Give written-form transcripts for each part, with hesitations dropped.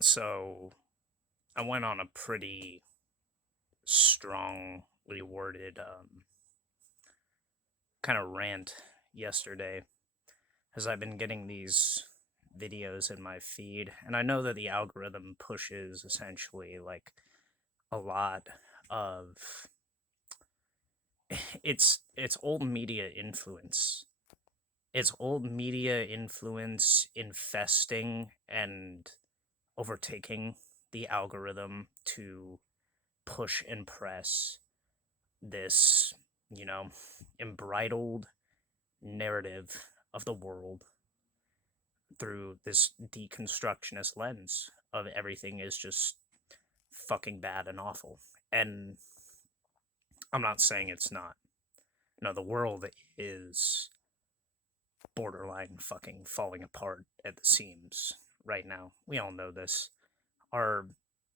So I went on a pretty strongly worded kind of rant yesterday as I've been getting these videos in my feed, and I know that the algorithm pushes essentially like a lot of it's old media influence. It's old media influence infesting and overtaking the algorithm to push and press this, you know, embridled narrative of the world through this deconstructionist lens of everything is just fucking bad and awful. And I'm not saying it's not. No, the world is borderline fucking falling apart at the seams right now. We all know this. Our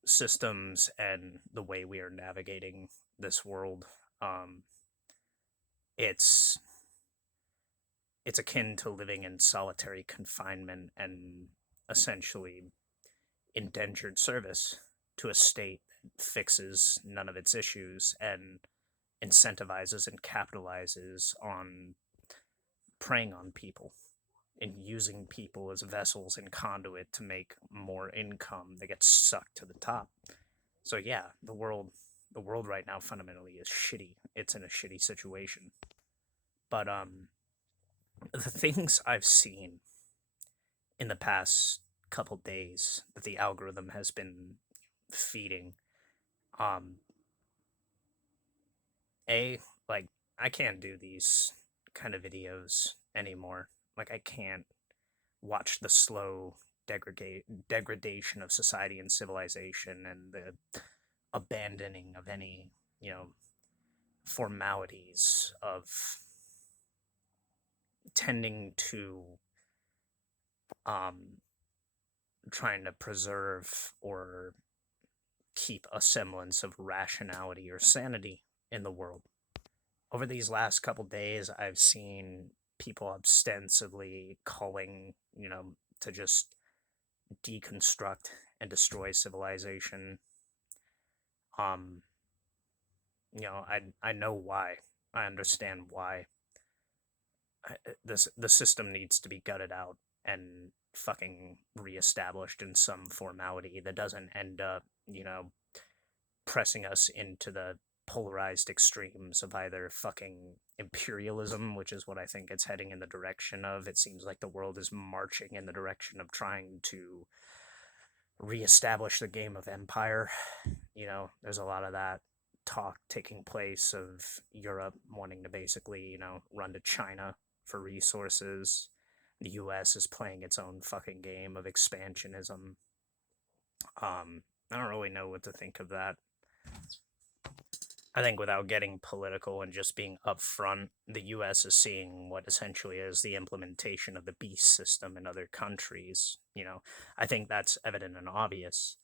systems and the way we are navigating this world, um, it's it's akin to living in solitary confinement and essentially indentured service to a state that fixes none of its issues and incentivizes and capitalizes on preying on people and using people as vessels and conduit to make more income that gets sucked to the top. So yeah, the world right now fundamentally is shitty. It's in a shitty situation. But the things I've seen in the past couple days that the algorithm has been feeding, um, a like I can't do these kind of videos anymore. Like I can't watch the slow degradation of society and civilization and the abandoning of any, you know, formalities of tending to um trying to preserve or keep a semblance of rationality or sanity in the world. Over these last couple days, I've seen people ostensibly calling, to just deconstruct and destroy civilization. Um, I know why. I understand why. The system needs to be gutted out and fucking reestablished in some formality that doesn't end up, pressing us into the polarized extremes of either fucking imperialism, which is what I think it's heading in the direction of. It seems like the world is marching in the direction of trying to reestablish the game of empire. There's a lot of that talk taking place of Europe wanting to basically, run to China for resources. The US is playing its own fucking game of expansionism. I don't really know what to think of that. I think without getting political and just being upfront, the US is seeing what essentially is the implementation of the beast system in other countries. I think that's evident and obvious.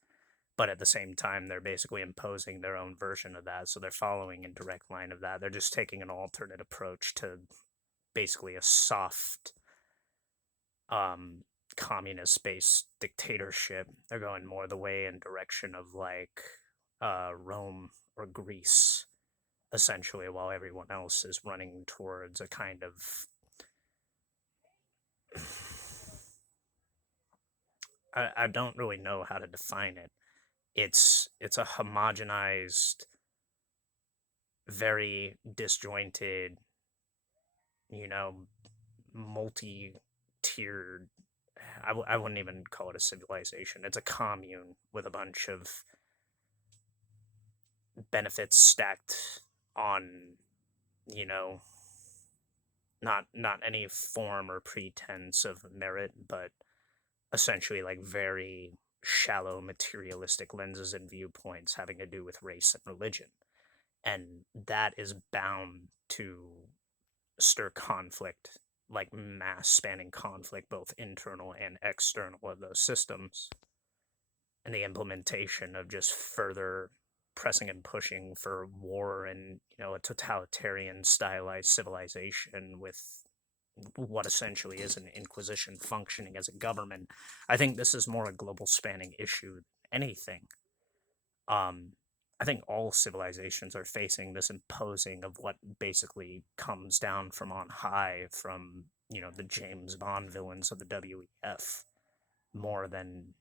But at the same time, they're basically imposing their own version of that. So they're following in direct line of that. They're just taking an alternate approach to basically a soft um communist based dictatorship. They're going more the way and direction of like Rome or Greece, essentially, while everyone else is running towards a kind of I don't really know how to define it. It's a homogenized, very disjointed, you know, multi-tiered. I wouldn't even call it a civilization. It's a commune with a bunch of benefits stacked on, you know, not any form or pretense of merit, but essentially like very shallow materialistic lenses and viewpoints having to do with race and religion. And that is bound to stir conflict, like mass spanning conflict, both internal and external of those systems, and the implementation of just further pressing and pushing for war and a totalitarian stylized civilization with what essentially is an inquisition functioning as a government. I think this is more a global spanning issue than anything. Um, I think all civilizations are facing this imposing of what basically comes down from on high from, the James Bond villains of the WEF more than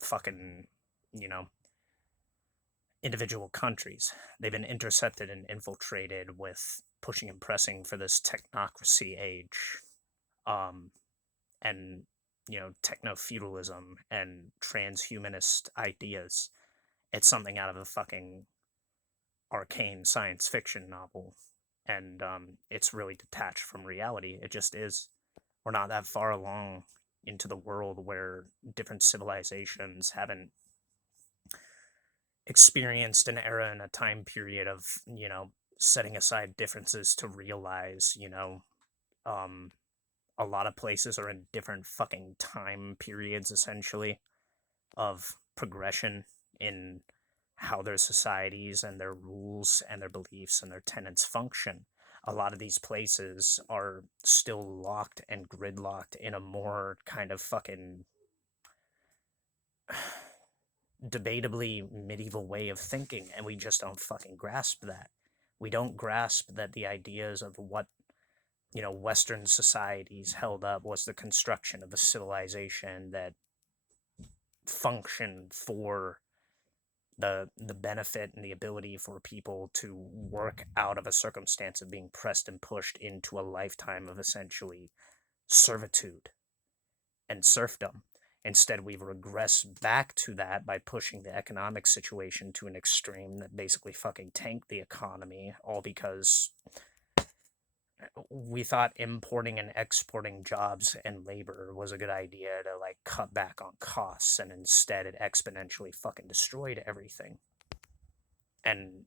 fucking, you know, individual countries. They've been intercepted and infiltrated with pushing and pressing for this technocracy age, um, and techno feudalism and transhumanist ideas. It's something out of a fucking arcane science fiction novel, and it's really detached from reality. It just is. We're not that far along into the world where different civilizations haven't experienced an era and a time period of setting aside differences to realize um a lot of places are in different fucking time periods essentially of progression in how their societies and their rules and their beliefs and their tenets function. A lot of these places are still locked and gridlocked in a more kind of fucking debatably medieval way of thinking, and we just don't fucking grasp that. We don't grasp that the ideas of what Western societies held up was the construction of a civilization that functioned for the benefit and the ability for people to work out of a circumstance of being pressed and pushed into a lifetime of essentially servitude and serfdom. Instead, we've regressed back to that by pushing the economic situation to an extreme that basically fucking tanked the economy, all because we thought importing and exporting jobs and labor was a good idea to like cut back on costs, and instead it exponentially fucking destroyed everything. And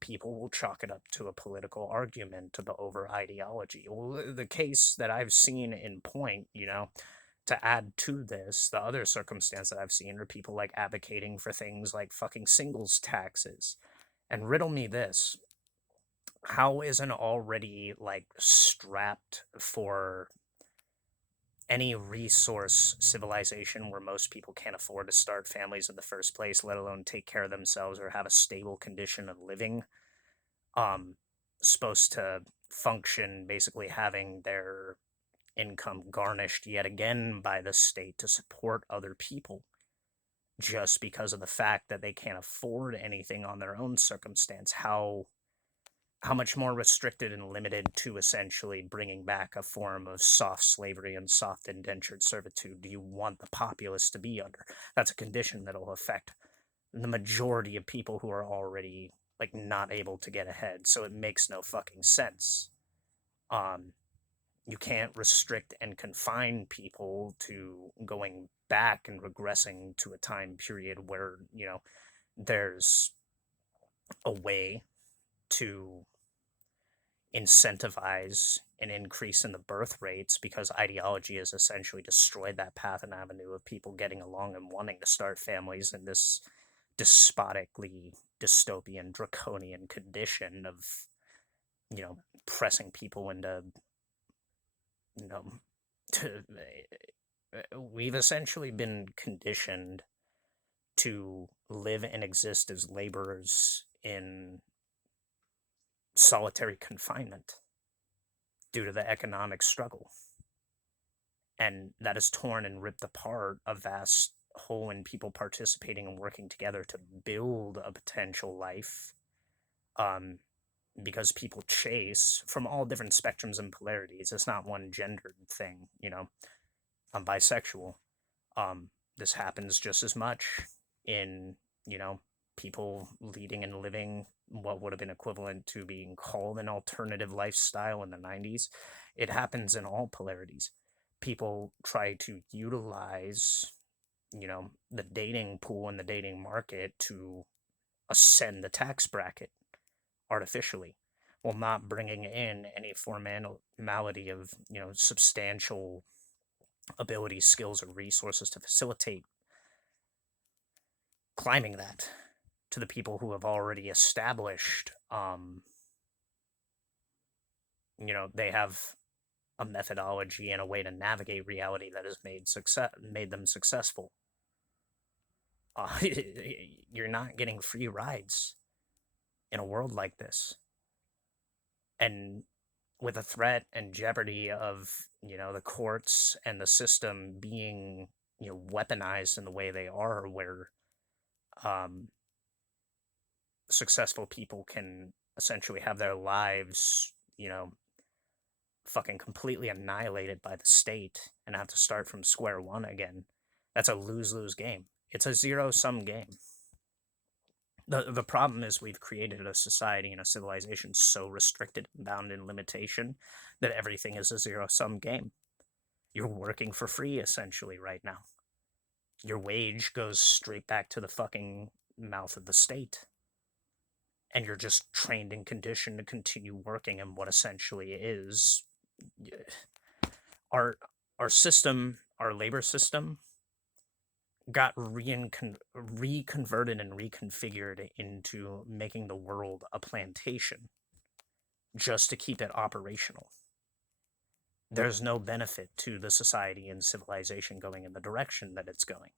people will chalk it up to a political argument over ideology. Well, the case that I've seen in point, to add to this, the other circumstance that I've seen are people like advocating for things like fucking singles taxes. And riddle me this: how is an already like strapped for any resource civilization where most people can't afford to start families in the first place, let alone take care of themselves or have a stable condition of living, um supposed to function basically having their income garnished yet again by the state to support other people just because of the fact that they can't afford anything on their own circumstance? How much more restricted and limited to essentially bringing back a form of soft slavery and soft indentured servitude do you want the populace to be under? That's a condition that'll affect the majority of people who are already like not able to get ahead. So it makes no fucking sense. Um, you can't restrict and confine people to going back and regressing to a time period where there's a way to incentivize an increase in the birth rates, because ideology has essentially destroyed that path and avenue of people getting along and wanting to start families in this despotically dystopian draconian condition of pressing people into you know to we've essentially been conditioned to live and exist as laborers in solitary confinement due to the economic struggle. And that has torn and ripped apart a vast whole in people participating and working together to build a potential life. Because people chase from all different spectrums and polarities. It's not one gendered thing, I'm bisexual. This happens just as much in, people leading and living what would have been equivalent to being called an alternative lifestyle in the 90s. It happens in all polarities. People try to utilize, the dating pool and the dating market to ascend the tax bracket artificially, while not bringing in any formality of substantial abilities, skills, or resources to facilitate climbing that to the people who have already established They have a methodology and a way to navigate reality that has made them successful. Uh, you're not getting free rides in a world like this. And with a threat and jeopardy of, the courts and the system being, weaponized in the way they are, where um, successful people can essentially have their lives, fucking completely annihilated by the state and have to start from square one again. That's a lose-lose game. It's a zero-sum game. The problem is we've created a society and a civilization so restricted and bound in limitation that everything is a zero-sum game. You're working for free essentially right now. Your wage goes straight back to the fucking mouth of the state. And you're just trained and conditioned to continue working in what essentially is our system, our labor system got reconverted and reconfigured into making the world a plantation just to keep it operational. There's no benefit to the society and civilization going in the direction that it's going.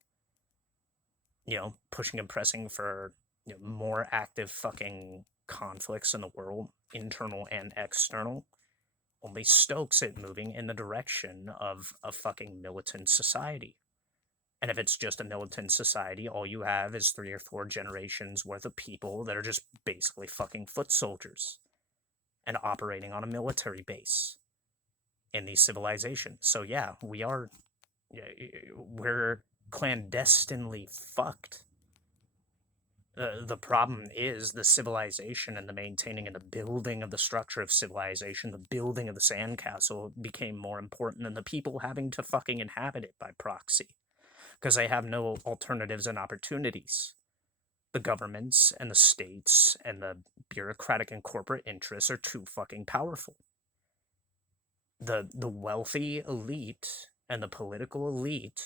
Pushing and pressing for more active fucking conflicts in the world, internal and external, only stokes it moving in the direction of a fucking militant society. And if it's just a militant society, all you have is 3 or 4 generations worth of people that are just basically fucking foot soldiers and operating on a military base in these civilizations. So yeah, we're clandestinely fucked. The problem is the civilization and the maintaining and the building of the structure of civilization, the building of the sandcastle became more important than the people having to fucking inhabit it by proxy. Because they have no alternatives and opportunities. The governments and the states and the bureaucratic and corporate interests are too fucking powerful. The wealthy elite and the political elite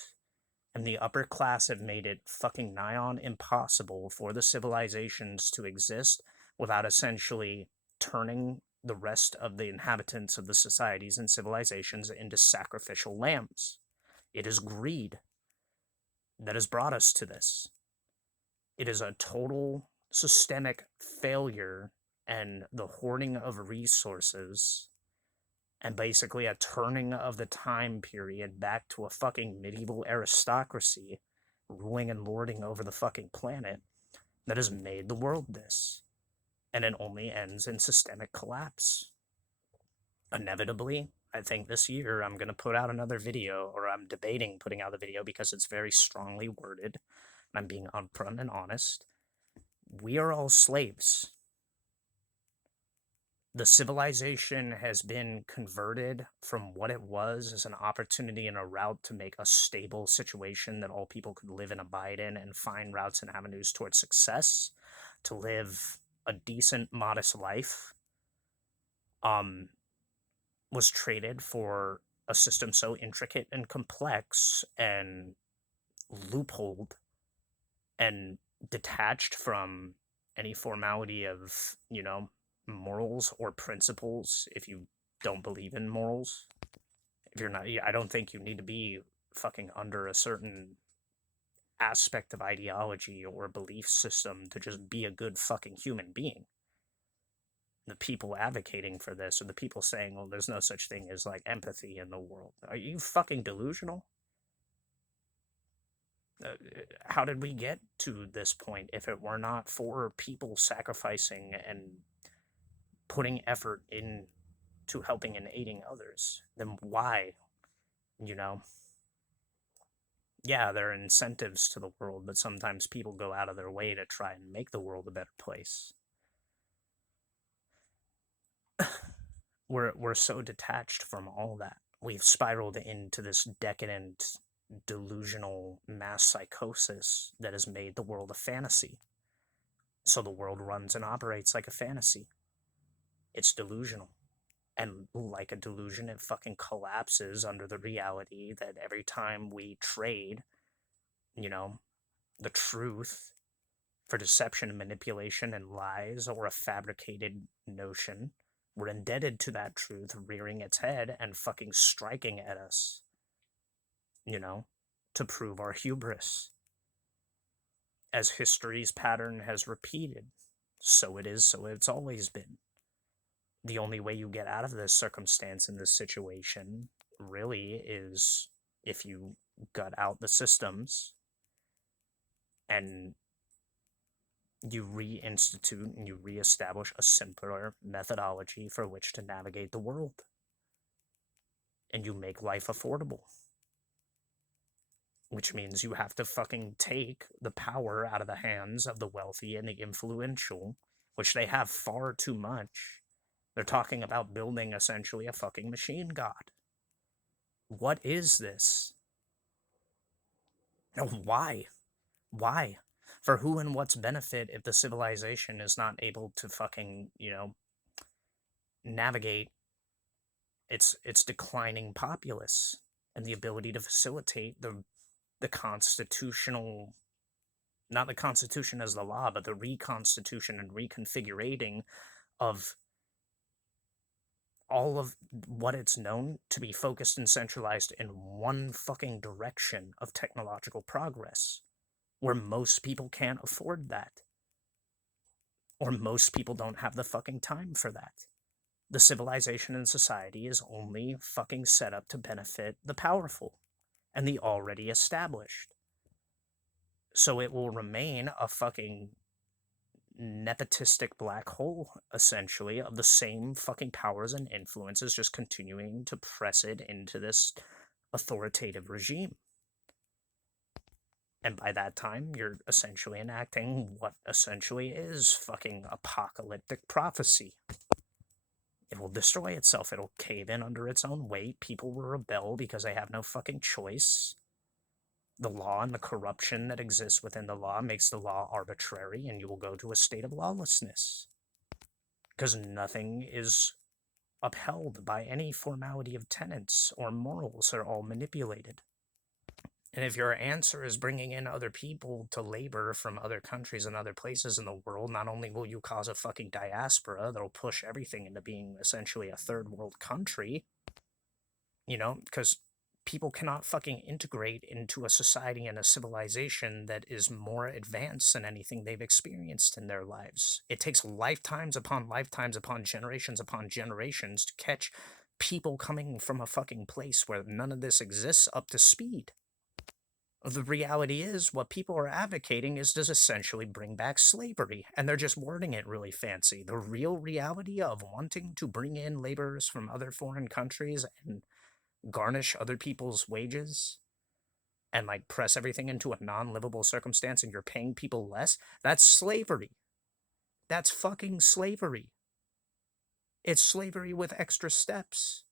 and the upper class have made it fucking nigh on impossible for the civilizations to exist without essentially turning the rest of the inhabitants of the societies and civilizations into sacrificial lambs. It is greed that has brought us to this. It is a total systemic failure and the hoarding of resources and basically a turning of the time period back to a fucking medieval aristocracy ruling and lording over the fucking planet that has made the world this. And it only ends in systemic collapse. Inevitably, I think this year I'm going to put out another video, or I'm debating putting out the video because it's very strongly worded. And I'm being upfront and honest. We are all slaves. The civilization has been converted from what it was as an opportunity and a route to make a stable situation that all people could live and abide in and find routes and avenues towards success, to live a decent, modest life, was traded for a system so intricate and complex and loopholed and detached from any formality of, morals or principles. If you don't believe in morals, if you're not, I don't think you need to be fucking under a certain aspect of ideology or belief system to just be a good fucking human being. The people advocating for this, or the people saying, well, there's no such thing as like empathy in the world, are you fucking delusional? How did we get to this point if it were not for people sacrificing and putting effort into helping and aiding others? Then why? You know? Yeah, there are incentives to the world, but sometimes people go out of their way to try and make the world a better place. We're so detached from all that. We've spiraled into this decadent, delusional mass psychosis that has made the world a fantasy. So the world runs and operates like a fantasy. It's delusional. And like a delusion, it fucking collapses under the reality that every time we trade, the truth for deception and manipulation and lies, or a fabricated notion, We're indebted to that truth rearing its head and fucking striking at us, you know, to prove our hubris. As history's pattern has repeated, so it is, so it's always been. The only way you get out of this circumstance in this situation really is if you gut out the systems and you reinstitute and you reestablish a simpler methodology for which to navigate the world. And you make life affordable. Which means you have to fucking take the power out of the hands of the wealthy and the influential, which they have far too much. They're talking about building essentially a fucking machine god. What is this? Why? Why? For who and what's benefit if the civilization is not able to fucking, navigate its declining populace and the ability to facilitate the constitutional, not the constitution as the law, but the reconstitution and reconfigurating of all of what it's known to be focused and centralized in one fucking direction of technological progress, where most people can't afford that. Or most people don't have the fucking time for that. The civilization and society is only fucking set up to benefit the powerful and the already established. So it will remain a fucking nepotistic black hole, essentially, of the same fucking powers and influences just continuing to press it into this authoritative regime. And by that time, you're essentially enacting what essentially is fucking apocalyptic prophecy. It will destroy itself. It'll cave in under its own weight. People will rebel because they have no fucking choice. The law and the corruption that exists within the law makes the law arbitrary, and you will go to a state of lawlessness. Because nothing is upheld by any formality of tenets or morals. They're all manipulated. And if your answer is bringing in other people to labor from other countries and other places in the world, not only will you cause a fucking diaspora that'll push everything into being essentially a third world country, because people cannot fucking integrate into a society and a civilization that is more advanced than anything they've experienced in their lives. It takes lifetimes upon generations upon generations to catch people coming from a fucking place where none of this exists up to speed. The reality is, what people are advocating is to essentially bring back slavery, and they're just wording it really fancy. The real reality of wanting to bring in laborers from other foreign countries and garnish other people's wages and like press everything into a non-livable circumstance and you're paying people less, that's slavery. That's fucking slavery. It's slavery with extra steps.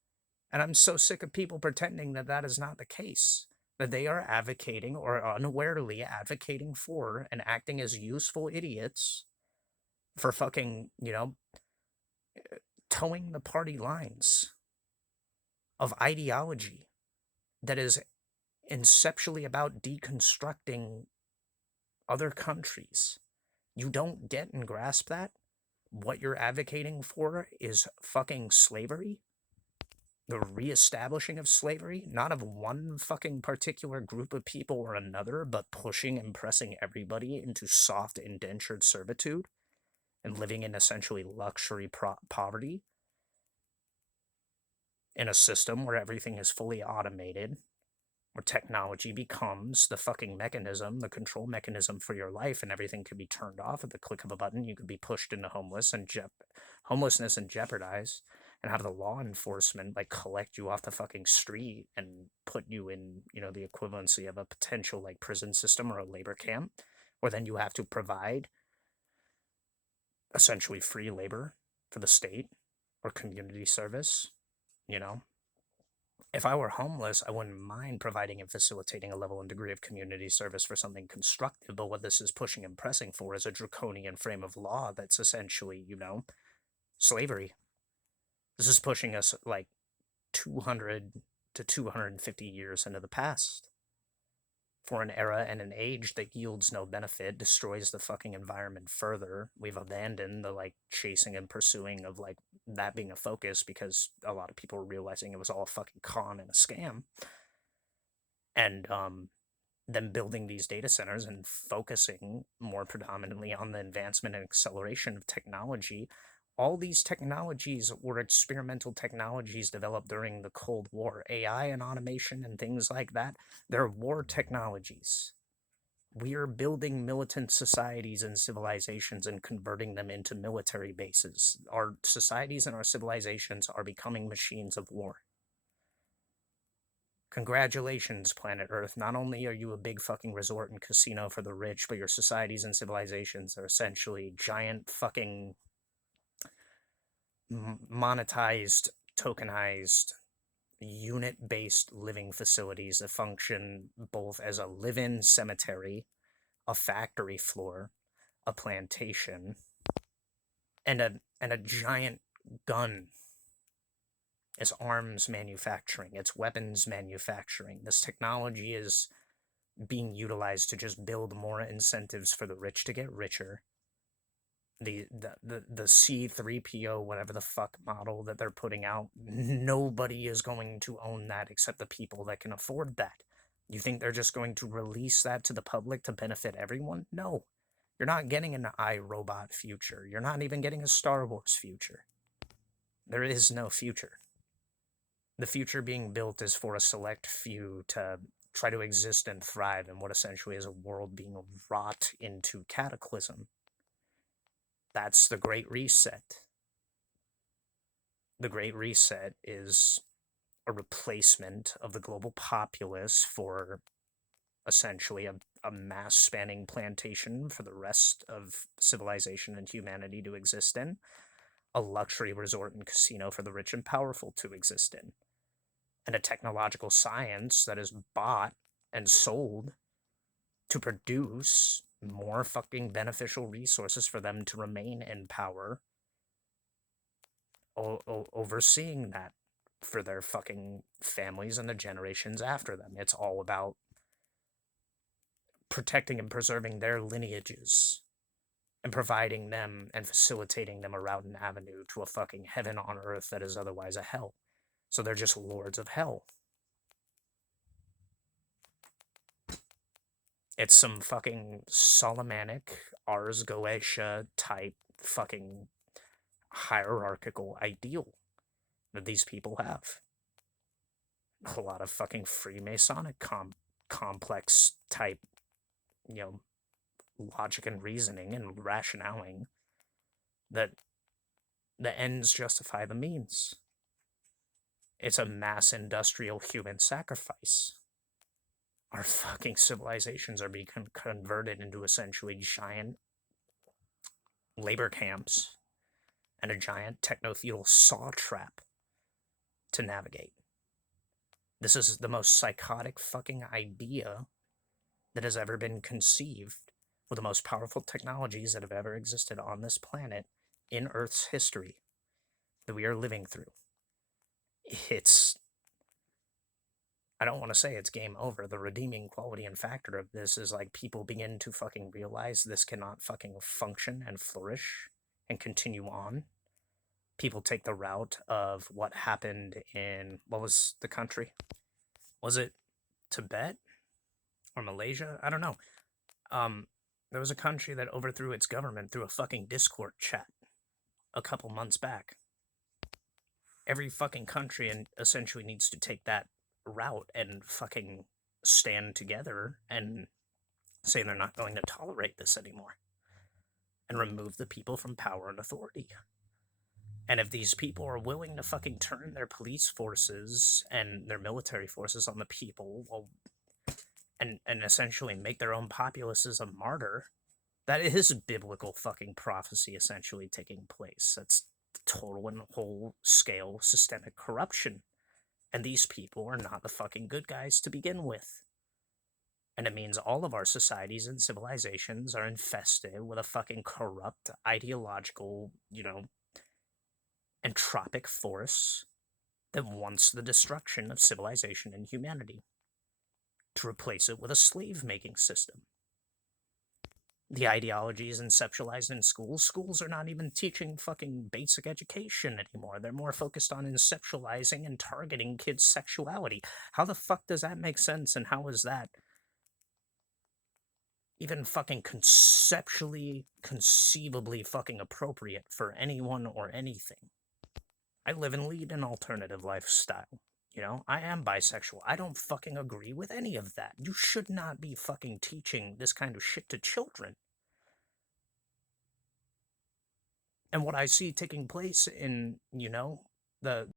And I'm so sick of people pretending that that is not the case. That they are advocating or unawarely advocating for and acting as useful idiots for fucking, towing the party lines of ideology that is inceptually about deconstructing other countries. You don't get and grasp that? What you're advocating for is fucking slavery? The reestablishing of slavery, not of one fucking particular group of people or another, but pushing and pressing everybody into soft indentured servitude and living in essentially luxury poverty in a system where everything is fully automated, where technology becomes the fucking mechanism, the control mechanism for your life, and everything can be turned off at the click of a button. You could be pushed into homelessness and jeopardized, and have the law enforcement like collect you off the fucking street and put you in, the equivalency of a potential like prison system or a labor camp, where then you have to provide essentially free labor for the state or community service, If I were homeless, I wouldn't mind providing and facilitating a level and degree of community service for something constructive, but what this is pushing and pressing for is a draconian frame of law that's essentially, slavery. This is pushing us like 200 to 250 years into the past for an era and an age that yields no benefit, destroys the fucking environment further. We've abandoned the like chasing and pursuing of like that being a focus because a lot of people were realizing it was all a fucking con and a scam. And them building these data centers and focusing more predominantly on the advancement and acceleration of technology. All these technologies were experimental technologies developed during the Cold War. AI and automation and things like that, they're war technologies. We are building militant societies and civilizations and converting them into military bases. Our societies and our civilizations are becoming machines of war. Congratulations, planet Earth. Not only are you a big fucking resort and casino for the rich, but your societies and civilizations are essentially giant fucking monetized, tokenized, unit-based living facilities that function both as a live-in cemetery, a factory floor, a plantation, and a giant gun. It's arms manufacturing, it's weapons manufacturing. This technology is being utilized to just build more incentives for the rich to get richer. The C3PO, whatever the fuck model that they're putting out, nobody is going to own that except the people that can afford that. You think they're just going to release that to the public to benefit everyone? No. You're not getting an iRobot future. You're not even getting a Star Wars future. There is no future. The future being built is for a select few to try to exist and thrive in what essentially is a world being wrought into cataclysm. That's the Great Reset. The Great Reset is a replacement of the global populace for essentially a mass-spanning plantation for the rest of civilization and humanity to exist in, a luxury resort and casino for the rich and powerful to exist in, and a technological science that is bought and sold to produce more fucking beneficial resources for them to remain in power, overseeing that for their fucking families and the generations after them. It's all about protecting and preserving their lineages and providing them and facilitating them around an avenue to a fucking heaven on earth that is otherwise a hell. So they're just lords of hell. It's some fucking Solomonic, Ars Goetia type fucking hierarchical ideal that these people have. A lot of fucking Freemasonic complex type, logic and reasoning and rationaling that the ends justify the means. It's a mass industrial human sacrifice. Our fucking civilizations are being converted into essentially giant labor camps and a giant techno-feudal saw trap to navigate. This is the most psychotic fucking idea that has ever been conceived with the most powerful technologies that have ever existed on this planet in Earth's history that we are living through. I don't want to say it's game over. The redeeming quality and factor of this is like people begin to fucking realize this cannot fucking function and flourish and continue on. People take the route of what happened in, what was the country? Was it Tibet or Malaysia? I don't know. There was a country that overthrew its government through a fucking Discord chat a couple months back. Every fucking country and essentially needs to take that route and fucking stand together and say they're not going to tolerate this anymore and remove the people from power and authority. And if these people are willing to fucking turn their police forces and their military forces on the people, well, and essentially make their own populaces a martyr, that is biblical fucking prophecy essentially taking place. That's total and whole scale systemic corruption. And these people are not the fucking good guys to begin with. And it means all of our societies and civilizations are infested with a fucking corrupt, ideological, entropic force that wants the destruction of civilization and humanity. to replace it with a slave-making system. The ideology is inceptualized in schools. Schools are not even teaching fucking basic education anymore. They're more focused on inceptualizing and targeting kids' sexuality. How the fuck does that make sense, and how is that even fucking conceivably fucking appropriate for anyone or anything? I live and lead an alternative lifestyle. You know, I am bisexual. I don't fucking agree with any of that. You should not be fucking teaching this kind of shit to children. And what I see taking place in, you know, the